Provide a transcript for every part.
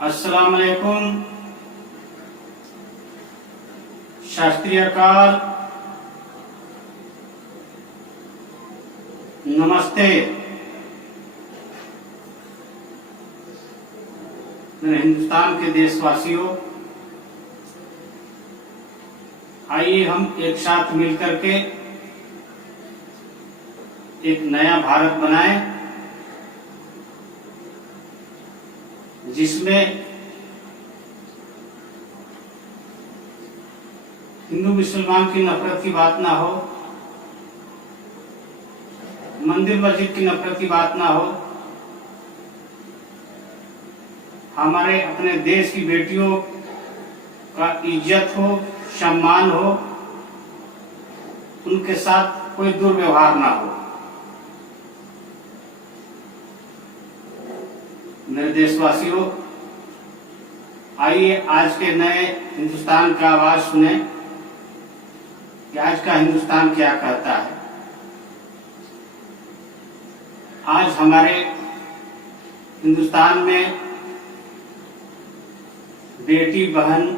अस्सलाम वालेकुम। शास्त्रीय काल, नमस्ते। मेरे हिंदुस्तान के देशवासियों, आइए हम एक साथ मिलकर के एक नया भारत बनाएं, जिसमें हिंदू मुसलमान की नफरत की बात ना हो, मंदिर मस्जिद की नफरत की बात ना हो, हमारे अपने देश की बेटियों का इज्जत हो, सम्मान हो, उनके साथ कोई दुर्व्यवहार ना हो। मेरे देशवासियों, आइए आज के नए हिंदुस्तान का आवाज सुने कि आज का हिंदुस्तान क्या कहता है। आज हमारे हिंदुस्तान में बेटी बहन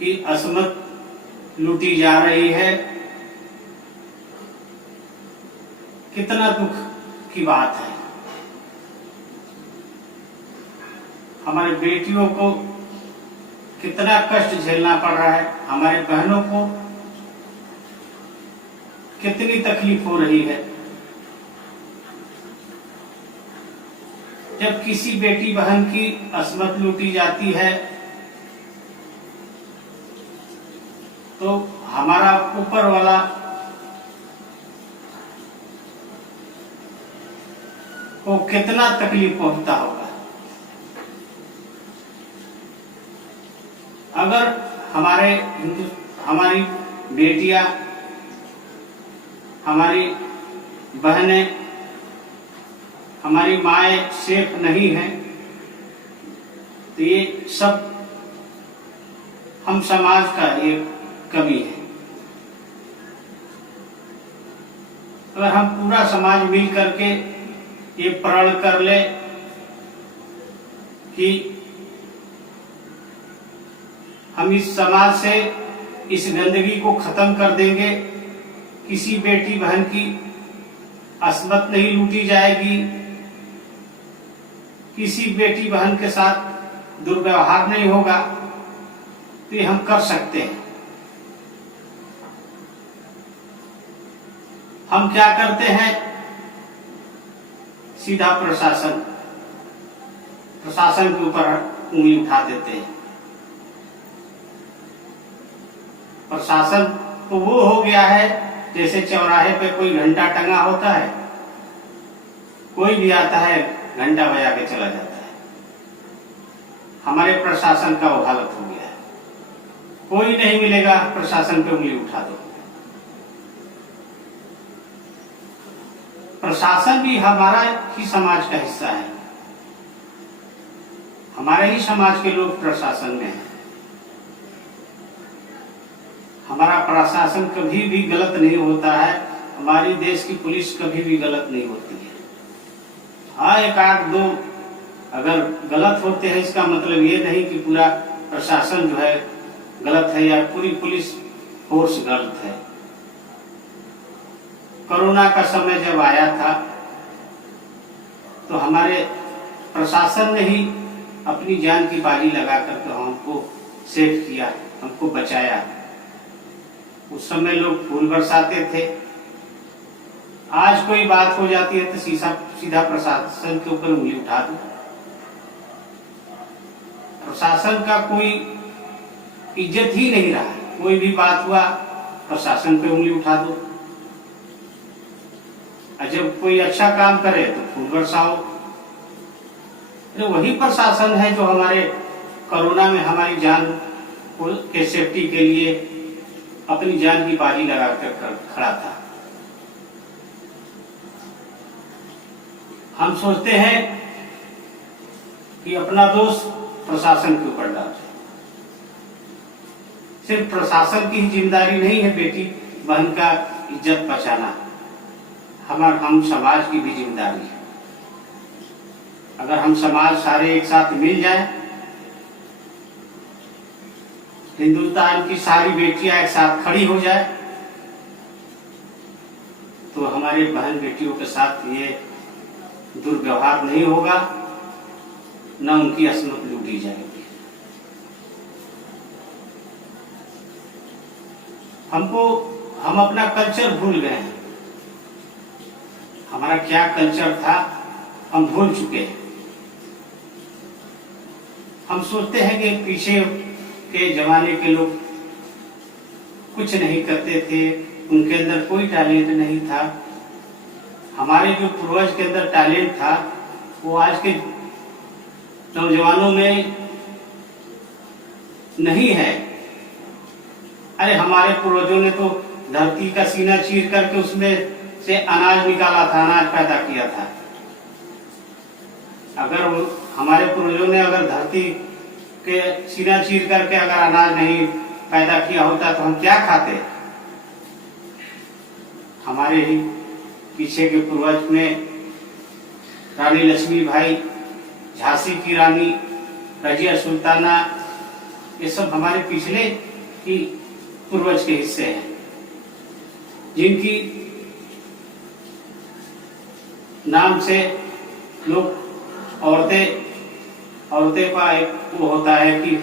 की असमत लूटी जा रही है। कितना दुख की बात है। हमारे बेटियों को कितना कष्ट झेलना पड़ रहा है, हमारे बहनों को कितनी तकलीफ हो रही है। जब किसी बेटी बहन की असमत लूटी जाती है तो हमारा ऊपर वाला को कितना तकलीफ पहुंचता होगा। अगर हमारी बेटियां, हमारी बहनें, हमारी माएँ सेफ नहीं हैं तो ये सब हम समाज का एक कमी है। अगर हम पूरा समाज मिल करके ये प्रण कर ले कि हम इस समाज से इस गंदगी को खत्म कर देंगे, किसी बेटी बहन की असमत नहीं लूटी जाएगी, किसी बेटी बहन के साथ दुर्व्यवहार नहीं होगा, तो ये हम कर सकते हैं। हम क्या करते हैं, सीधा प्रशासन के ऊपर उंगली उठा देते हैं। प्रशासन तो वो हो गया है जैसे चौराहे पे कोई घंटा टंगा होता है, कोई भी आता है घंटा बजा के चला जाता है। हमारे प्रशासन का वो हालत हो गया है। कोई नहीं मिलेगा, प्रशासन पे उंगली उठा दो। प्रशासन भी हमारा ही समाज का हिस्सा है। हमारे ही समाज के लोग प्रशासन में हैं। हमारा प्रशासन कभी भी गलत नहीं होता है, हमारी देश की पुलिस कभी भी गलत नहीं होती है। हाँ, एक आध दो अगर गलत होते हैं, इसका मतलब ये नहीं कि पूरा प्रशासन जो है गलत है या पूरी पुलिस फोर्स गलत है। कोरोना का समय जब आया था तो हमारे प्रशासन ने ही अपनी जान की बाजी लगा करके हमको सेव किया, हमको बचाया। उस समय लोग फूल बरसाते थे। आज कोई बात हो जाती है तो सीधा प्रशासन के ऊपर उंगली उठा दो। प्रशासन का कोई इज्जत ही नहीं रहा। कोई भी बात हुआ प्रशासन पे उंगली उठा दो, और जब कोई अच्छा काम करे तो फूल बरसाओ। तो वही प्रशासन है जो हमारे कोरोना में हमारी जान के सेफ्टी के लिए अपनी जान की बाजी लगाकर खड़ा था। हम सोचते हैं कि अपना दोष प्रशासन के ऊपर डाल दें। सिर्फ प्रशासन की ही जिम्मेदारी नहीं है बेटी बहन का इज्जत बचाना, हम समाज की भी जिम्मेदारी है। अगर हम समाज सारे एक साथ मिल जाए, हिंदुस्तान की सारी बेटियां एक साथ खड़ी हो जाए, तो हमारे बहन बेटियों के साथ ये दुर्व्यवहार नहीं होगा, न उनकी असमत लूटी जाएगी। हम अपना कल्चर भूल गए हैं। हमारा क्या कल्चर था हम भूल चुके हैं। हम सोचते हैं कि पीछे के जमाने के लोग कुछ नहीं करते थे, उनके अंदर कोई टैलेंट नहीं था। हमारे जो पूर्वज के अंदर टैलेंट था वो आज के नौजवानों में नहीं है। अरे हमारे पूर्वजों ने तो धरती का सीना चीर करके उसमें से अनाज निकाला था, अनाज पैदा किया था। अगर हमारे पूर्वजों ने अगर धरती के सीना चीर करके अगर अनाज नहीं पैदा किया होता तो हम क्या खाते। हमारे ही पीछे के पूर्वज में रानी लक्ष्मीबाई, झांसी की रानी, रजिया सुल्ताना, ये सब हमारे पिछले की पूर्वज के हिस्से हैं, जिनकी नाम से लोग औरतें का एक वो होता है कि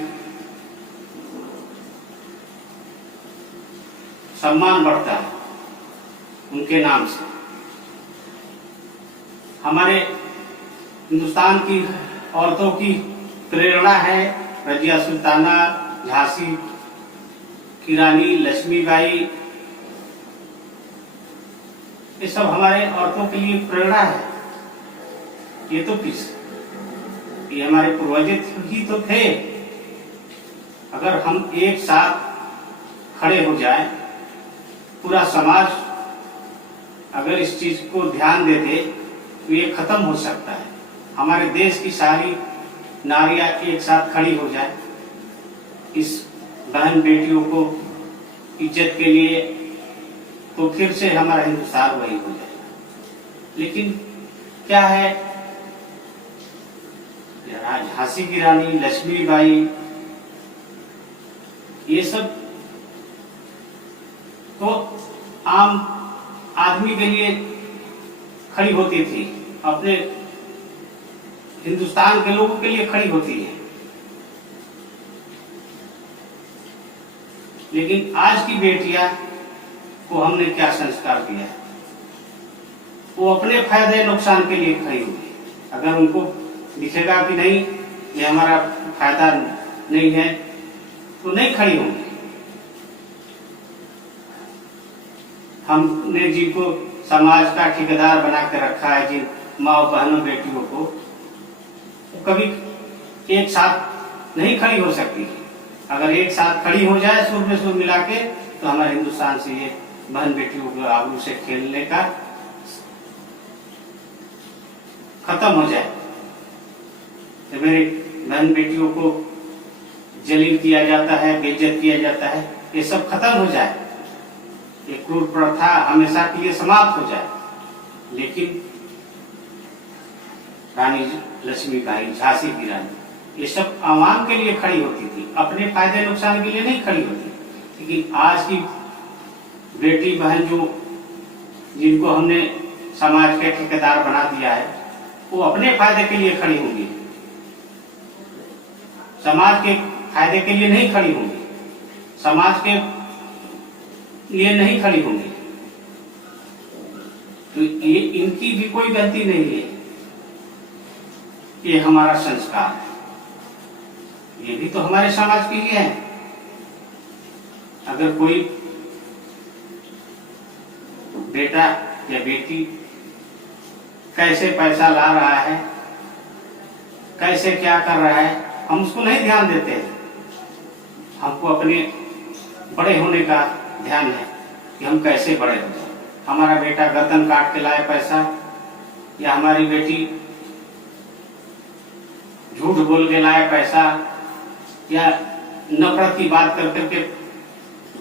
सम्मान बढ़ता है उनके नाम से। हमारे हिंदुस्तान की औरतों की प्रेरणा है रजिया सुल्ताना, झांसी की रानी लक्ष्मीबाई, ये सब हमारे औरतों के लिए प्रेरणा है। ये तो ये हमारे पूर्वज ही तो थे। अगर हम एक साथ खड़े हो जाए, पूरा समाज अगर इस चीज को ध्यान देते तो ये खत्म हो सकता है। हमारे देश की सारी नारियां एक साथ खड़ी हो जाए, इस बहन बेटियों को इज्जत के लिए, तो फिर से हमारा हिंदुस्तान वही हो जाएगा। लेकिन क्या है, झांसी की रानी लक्ष्मीबाई, ये सब तो आम आदमी के लिए खड़ी होती थी, अपने हिंदुस्तान के लोगों के लिए खड़ी होती है। लेकिन आज की बेटियां को हमने क्या संस्कार दिया है, वो अपने फायदे नुकसान के लिए खड़ी होगी। अगर उनको दिखेगा कि नहीं ये हमारा फायदा नहीं है तो नहीं खड़ी होंगी। हमने जिनको समाज का ठेकेदार बना के रखा है, जिन माँ बहनों बेटियों को, वो कभी एक साथ नहीं खड़ी हो सकती। अगर एक साथ खड़ी हो जाए सुर में सुर मिला के, तो हमारे हिंदुस्तान से ये बहन बेटियों को आबरू से खेलने का खत्म हो जाए। तो मेरी बहन बेटियों को जलील किया जाता है, बेइज्जत किया जाता है, ये सब खत्म हो जाए, ये क्रूर प्रथा हमेशा के लिए समाप्त हो जाए। लेकिन रानी लक्ष्मीबाई, झांसी की रानी, ये सब आवाम के लिए खड़ी होती थी, अपने फायदे नुकसान के लिए नहीं खड़ी होती। लेकिन आज की बेटी बहन जो जिनको हमने समाज के ठेकेदार बना दिया है, वो अपने फायदे के लिए खड़ी होंगी, समाज के फायदे के लिए नहीं खड़ी होंगी, समाज के लिए नहीं खड़ी होंगी। तो ये इनकी भी कोई गलती नहीं है, ये हमारा संस्कार है, ये भी तो हमारे समाज की ही है। अगर कोई बेटा या बेटी कैसे पैसा ला रहा है, कैसे क्या कर रहा है, हम उसको नहीं ध्यान देते। हमको अपने बड़े होने का ध्यान है कि हम कैसे बड़े हो जाए। हमारा बेटा गर्दन काट के लाए पैसा, या हमारी बेटी झूठ बोल के लाए पैसा, या नफरत की बात कर करके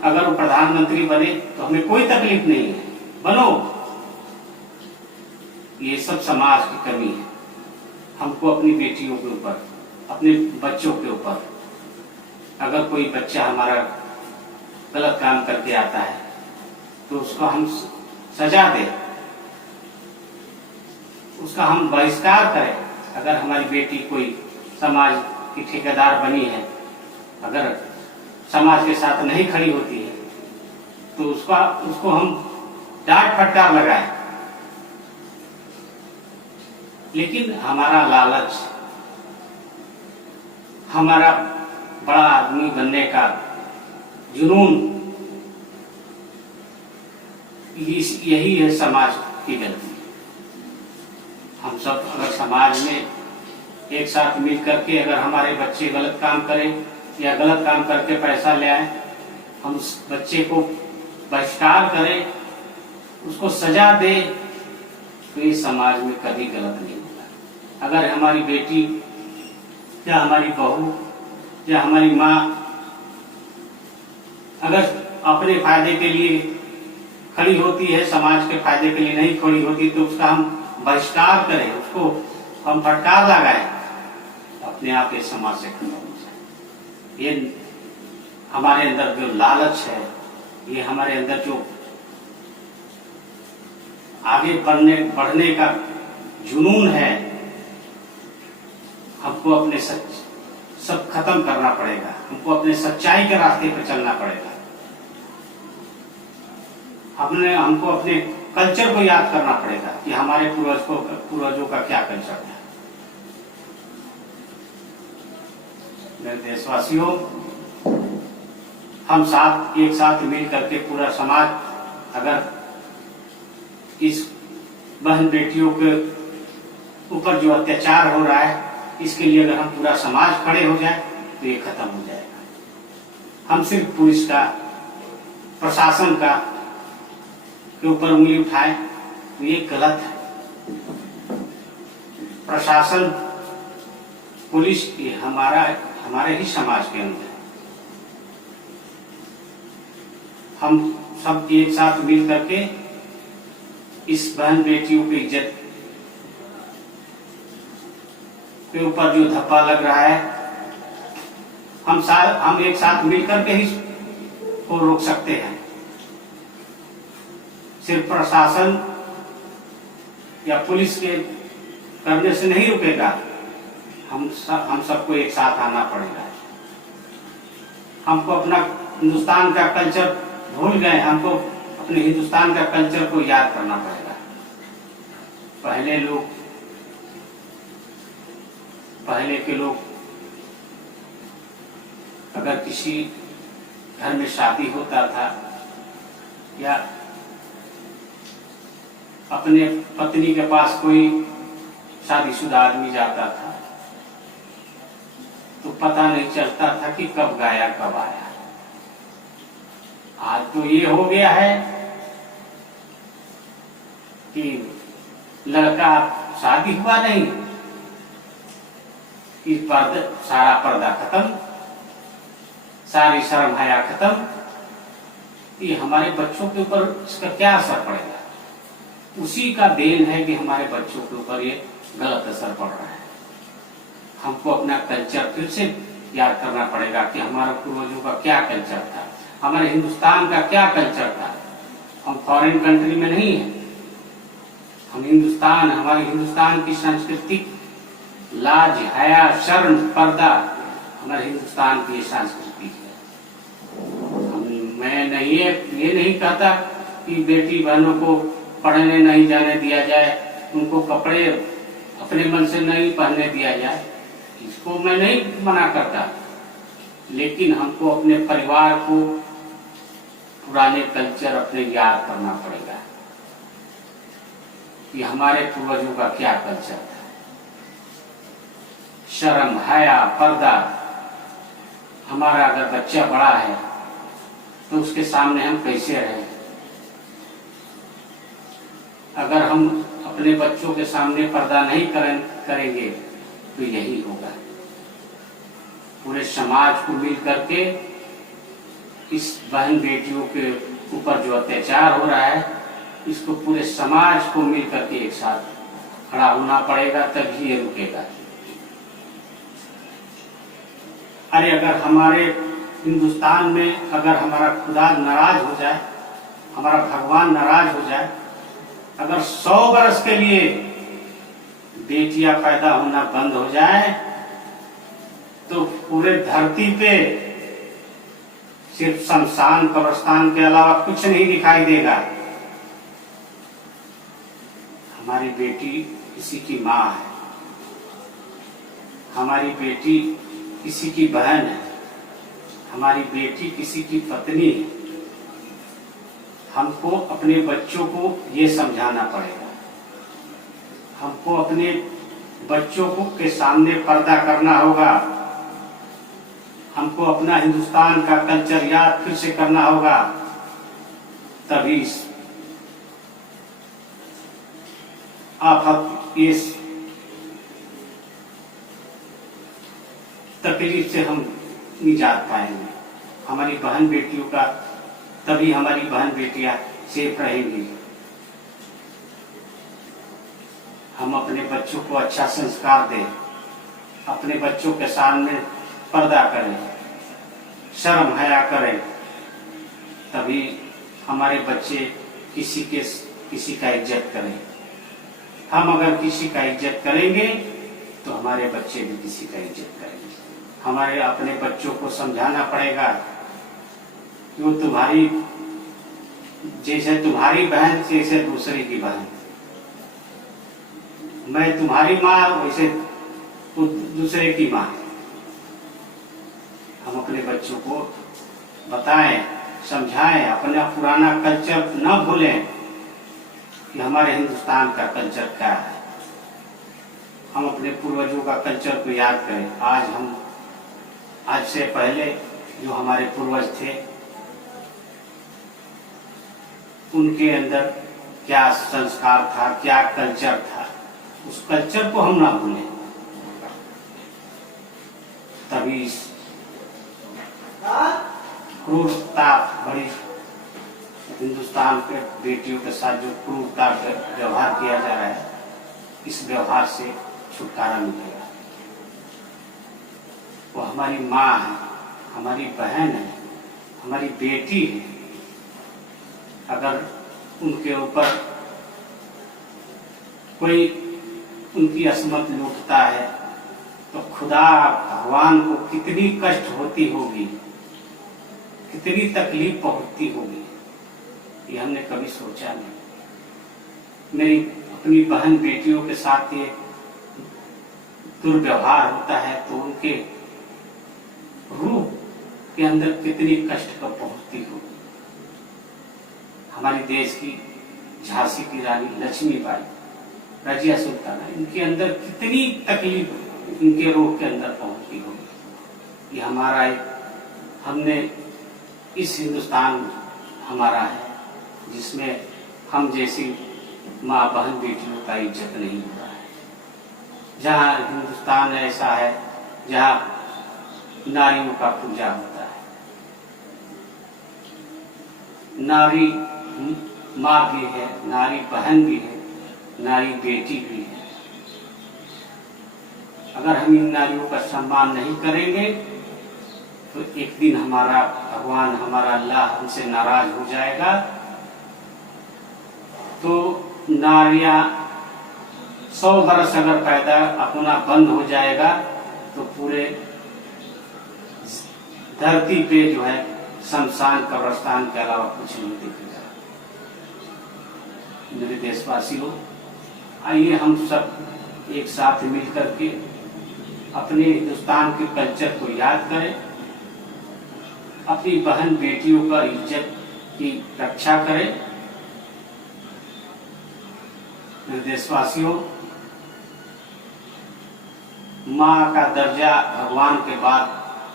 अगर वो प्रधानमंत्री बने तो हमें कोई तकलीफ नहीं है, बनो। ये सब समाज की कमी है। हमको अपनी बेटियों के ऊपर, अपने बच्चों के ऊपर, अगर कोई बच्चा हमारा गलत काम करके आता है तो उसको हम सजा दें, उसका हम बहिष्कार करें। अगर हमारी बेटी कोई समाज की ठेकेदार बनी है, अगर समाज के साथ नहीं खड़ी होती है तो उसको हम डांट फटकार लगाएं। लेकिन हमारा लालच, हमारा बड़ा आदमी बनने का जुनून, यही है समाज की गलती। हम सब अगर समाज में एक साथ मिल करके अगर हमारे बच्चे गलत काम करें या गलत काम करके पैसा ले आए, हम उस बच्चे को बहिष्कार करें, उसको सजा दें, तो ये समाज में कभी गलत नहीं होगा। अगर हमारी बेटी या हमारी बहू या हमारी माँ अगर अपने फायदे के लिए खड़ी होती है, समाज के फायदे के लिए नहीं खड़ी होती, तो उसका हम बहिष्कार करें, उसको हम फटकार लगाएं, अपने आप ये समाज से खत्म हो जाए। ये हमारे अंदर जो लालच है, ये हमारे अंदर जो आगे बढ़ने का जुनून है, हमको अपने सब खत्म करना पड़ेगा। हमको अपने सच्चाई के रास्ते पर चलना पड़ेगा। हमको अपने कल्चर को याद करना पड़ेगा कि हमारे पूर्वजों का क्या कल्चर था। मेरे देशवासियों, हम एक साथ मिल करके पूरा समाज अगर इस बहन बेटियों के ऊपर जो अत्याचार हो रहा है, इसके लिए अगर हम पूरा समाज खड़े हो जाए तो ये खत्म हो जाएगा। हम सिर्फ पुलिस का, प्रशासन का के ऊपर उंगली उठाए तो ये गलत है। प्रशासन, पुलिस, ये हमारे ही समाज के अंदर। हम सब एक साथ मिल करके इस बहन बेटियों की इज्जत के ऊपर जो धप्पा लग रहा है, हम एक साथ मिलकर के ही को रोक सकते हैं। सिर्फ प्रशासन या पुलिस के करने से नहीं रुकेगा। हम सबको एक साथ आना पड़ेगा। हमको अपना हिंदुस्तान का कल्चर भूल गए, हमको अपने हिंदुस्तान का कल्चर को याद करना पड़ेगा। पहले के लोग अगर किसी घर में शादी होता था या अपने पत्नी के पास कोई शादीशुदा आदमी जाता था तो पता नहीं चलता था कि कब गया कब आया। आज तो ये हो गया है कि लड़का शादी हुआ नहीं, इस पर सारा पर्दा खत्म, सारी शर्म हया खत्म। ये हमारे बच्चों के ऊपर इसका क्या असर पड़ेगा? उसी का देन है कि हमारे बच्चों के ऊपर ये गलत असर पड़ रहा है। हमको अपना कल्चर फिर से याद करना पड़ेगा कि हमारे पूर्वजों का क्या कल्चर था, हमारे हिंदुस्तान का क्या कल्चर था। हम फॉरेन कंट्री में नहीं है, हम हिंदुस्तान, हमारे हिंदुस्तान की सांस्कृतिक लाज, हया, शर्म, पर्दा हमारे हिंदुस्तान की संस्कृति है। मैं ये नहीं कहता कि बेटी बहनों को पढ़ने नहीं जाने दिया जाए, उनको कपड़े अपने मन से नहीं पहनने दिया जाए, इसको मैं नहीं मना करता। लेकिन हमको अपने परिवार को पुराने कल्चर अपने याद करना पड़ेगा कि हमारे पूर्वजों का क्या कल्चर था। शर्म, हया, पर्दा। हमारा अगर बच्चा बड़ा है तो उसके सामने हम कैसे रहें? अगर हम अपने बच्चों के सामने पर्दा नहीं करेंगे तो यही होगा। पूरे समाज को मिल करके इस बहन बेटियों के ऊपर जो अत्याचार हो रहा है, इसको पूरे समाज को मिल करके एक साथ खड़ा होना पड़ेगा, तभी ये रुकेगा। अरे अगर हमारे हिंदुस्तान में अगर हमारा खुदा नाराज हो जाए, हमारा भगवान नाराज हो जाए, अगर 100 वर्ष के लिए बेटियां पैदा होना बंद हो जाए, तो पूरे धरती पे सिर्फ शमशान कब्रिस्तान के अलावा कुछ नहीं दिखाई देगा। हमारी बेटी किसी की माँ है, हमारी बेटी किसी की बहन है, हमारी बेटी किसी की पत्नी है। हमको अपने बच्चों को ये समझाना पड़ेगा, हमको अपने बच्चों को के सामने पर्दा करना होगा, हमको अपना हिंदुस्तान का कल्चर याद फिर से करना होगा, तभी आप इस तकलीफ से हम निजात पाएंगे। हमारी बहन बेटियों का, तभी हमारी बहन बेटियां सेफ रहेंगी। हम अपने बच्चों को अच्छा संस्कार दें, अपने बच्चों के सामने पर्दा करें, शर्म हया करें, तभी हमारे बच्चे किसी का इज्जत करें। हम अगर किसी का इज्जत करेंगे तो हमारे बच्चे भी किसी का इज्जत करेंगे। हमारे अपने बच्चों को समझाना पड़ेगा कि वो तुम्हारी जैसे तुम्हारी बहन जैसे दूसरे की बहन, मैं तुम्हारी माँ वैसे तो दूसरे की माँ। हम अपने बच्चों को बताएं, समझाएं, अपना पुराना कल्चर न भूलें कि हमारे हिंदुस्तान का कल्चर क्या है। हम अपने पूर्वजों का कल्चर को याद करें। आज से पहले जो हमारे पूर्वज थे, उनके अंदर क्या संस्कार था, क्या कल्चर था, उस कल्चर को हम ना भूलें, तभी क्रूरता बड़ी हिंदुस्तान के बेटियों के साथ जो क्रूरता का व्यवहार किया जा रहा है, इस व्यवहार से छुटकारा मिलेगा। वो हमारी माँ है, हमारी बहन है, हमारी बेटी है। अगर उनके ऊपर कोई उनकी असमत लूटता है तो खुदा भगवान को कितनी कष्ट होती होगी, कितनी तकलीफ पहुंचती होगी, ये हमने कभी सोचा नहीं। मेरी अपनी बहन बेटियों के साथ ये दुर्व्यवहार होता है तो उनके रूह के अंदर कितनी कष्ट का पहुंचती होगी। हमारे देश की झांसी की रानी लक्ष्मीबाई, रजिया सुल्ताना, इनके अंदर कितनी तकलीफ इनके रूह के अंदर पहुंचती होगी। ये हमारा हमने इस हिंदुस्तान हमारा है जिसमें हम जैसी माँ बहन बेटियों का इज्जत नहीं हो रहा है। जहाँ हिंदुस्तान ऐसा है जहाँ नारियों का पूजा होता है, नारी माँ भी है, नारी बहन भी है, नारी बेटी भी है। अगर हम इन नारियों का सम्मान नहीं करेंगे तो एक दिन हमारा भगवान, हमारा अल्लाह हमसे नाराज हो जाएगा। तो नारियां 100 वर्ष अगर पैदा होना बंद हो जाएगा तो पूरे धरती पे जो है शमशान कब्रिस्तान के अलावा कुछ नहीं दिखेगा। मेरे देशवासियों, आइए हम सब एक साथ मिलकर के अपने हिंदुस्तान के कल्चर को याद करें, अपनी बहन बेटियों का इज्जत की रक्षा करें। मेरे देशवासियों, माँ का दर्जा भगवान के बाद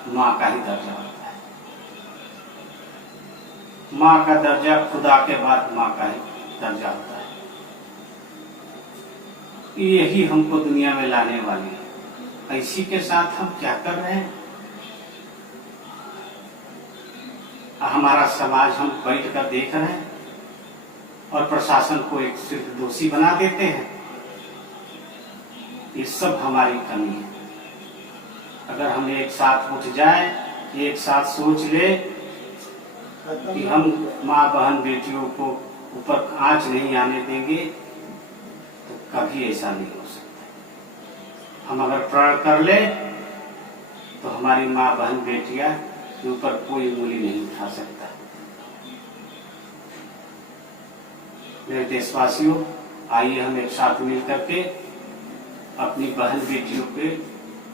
माँ का ही दर्जा होता है। माँ का दर्जा खुदा के बाद माँ का ही दर्जा होता है। यही हमको दुनिया में लाने वाली है। इसी के साथ हम क्या कर रहे हैं? हमारा समाज हम बैठ कर देख रहे हैं और प्रशासन को एक सिर्फ दोषी बना देते हैं। ये सब हमारी कमी है। अगर हम एक साथ उठ जाए, एक साथ सोच ले कि हम माँ बहन बेटियों को ऊपर आंच नहीं आने देंगे, तो कभी ऐसा नहीं हो सकता। हम अगर प्रण कर ले तो हमारी माँ बहन बेटियां के ऊपर कोई उंगली नहीं उठा सकता। मेरे देशवासियों, आइए हम एक साथ मिल करके अपनी बहन बेटियों के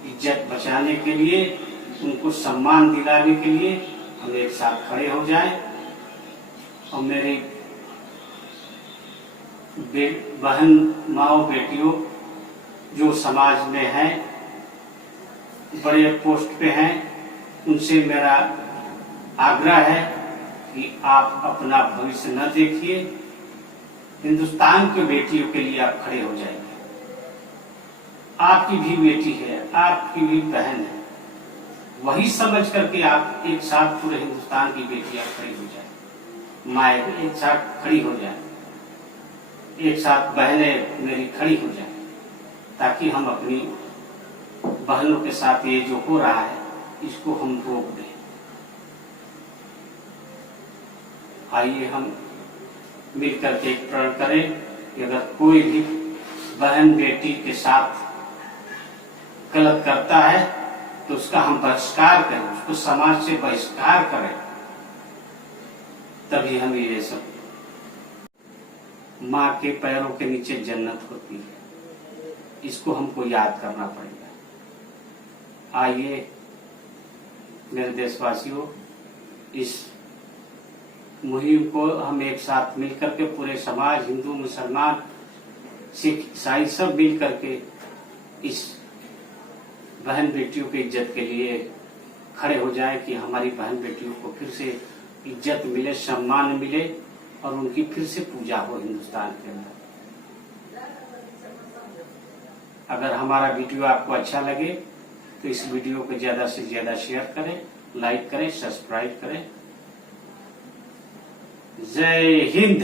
इज्जत बचाने के लिए, उनको सम्मान दिलाने के लिए हम एक साथ खड़े हो जाएं और मेरी बहन माओ बेटियों जो समाज में हैं, बड़े पोस्ट पे हैं, उनसे मेरा आग्रह है कि आप अपना भविष्य न देखिए, हिंदुस्तान के बेटियों के लिए आप खड़े हो जाएंगे। आपकी भी बेटी है, आपकी भी बहन है, वही समझ करके आप एक साथ पूरे हिंदुस्तान की बेटियां खड़ी हो जाए, माए एक साथ खड़ी हो जाए, एक साथ बहनें मेरी खड़ी हो जाए, ताकि हम अपनी बहनों के साथ ये जो हो रहा है इसको हम रोक दें। आइए हम मिलकर के एक प्रण करें कि अगर कोई भी बहन बेटी के साथ गलत करता है तो उसका हम बहिष्कार करें, उसको समाज से बहिष्कार करें, तभी हम ये सब। माँ के पैरों के नीचे जन्नत होती है, इसको हमको याद करना पड़ेगा। आइए मेरे देशवासियों, इस मुहिम को हम एक साथ मिलकर के पूरे समाज, हिंदू मुसलमान सिख ईसाई सब मिल करके इस बहन बेटियों की इज्जत के लिए खड़े हो जाए कि हमारी बहन बेटियों को फिर से इज्जत मिले, सम्मान मिले और उनकी फिर से पूजा हो हिंदुस्तान के अंदर। अगर हमारा वीडियो आपको अच्छा लगे तो इस वीडियो को ज्यादा से ज्यादा शेयर करें, लाइक करें, सब्सक्राइब करें। जय हिंद।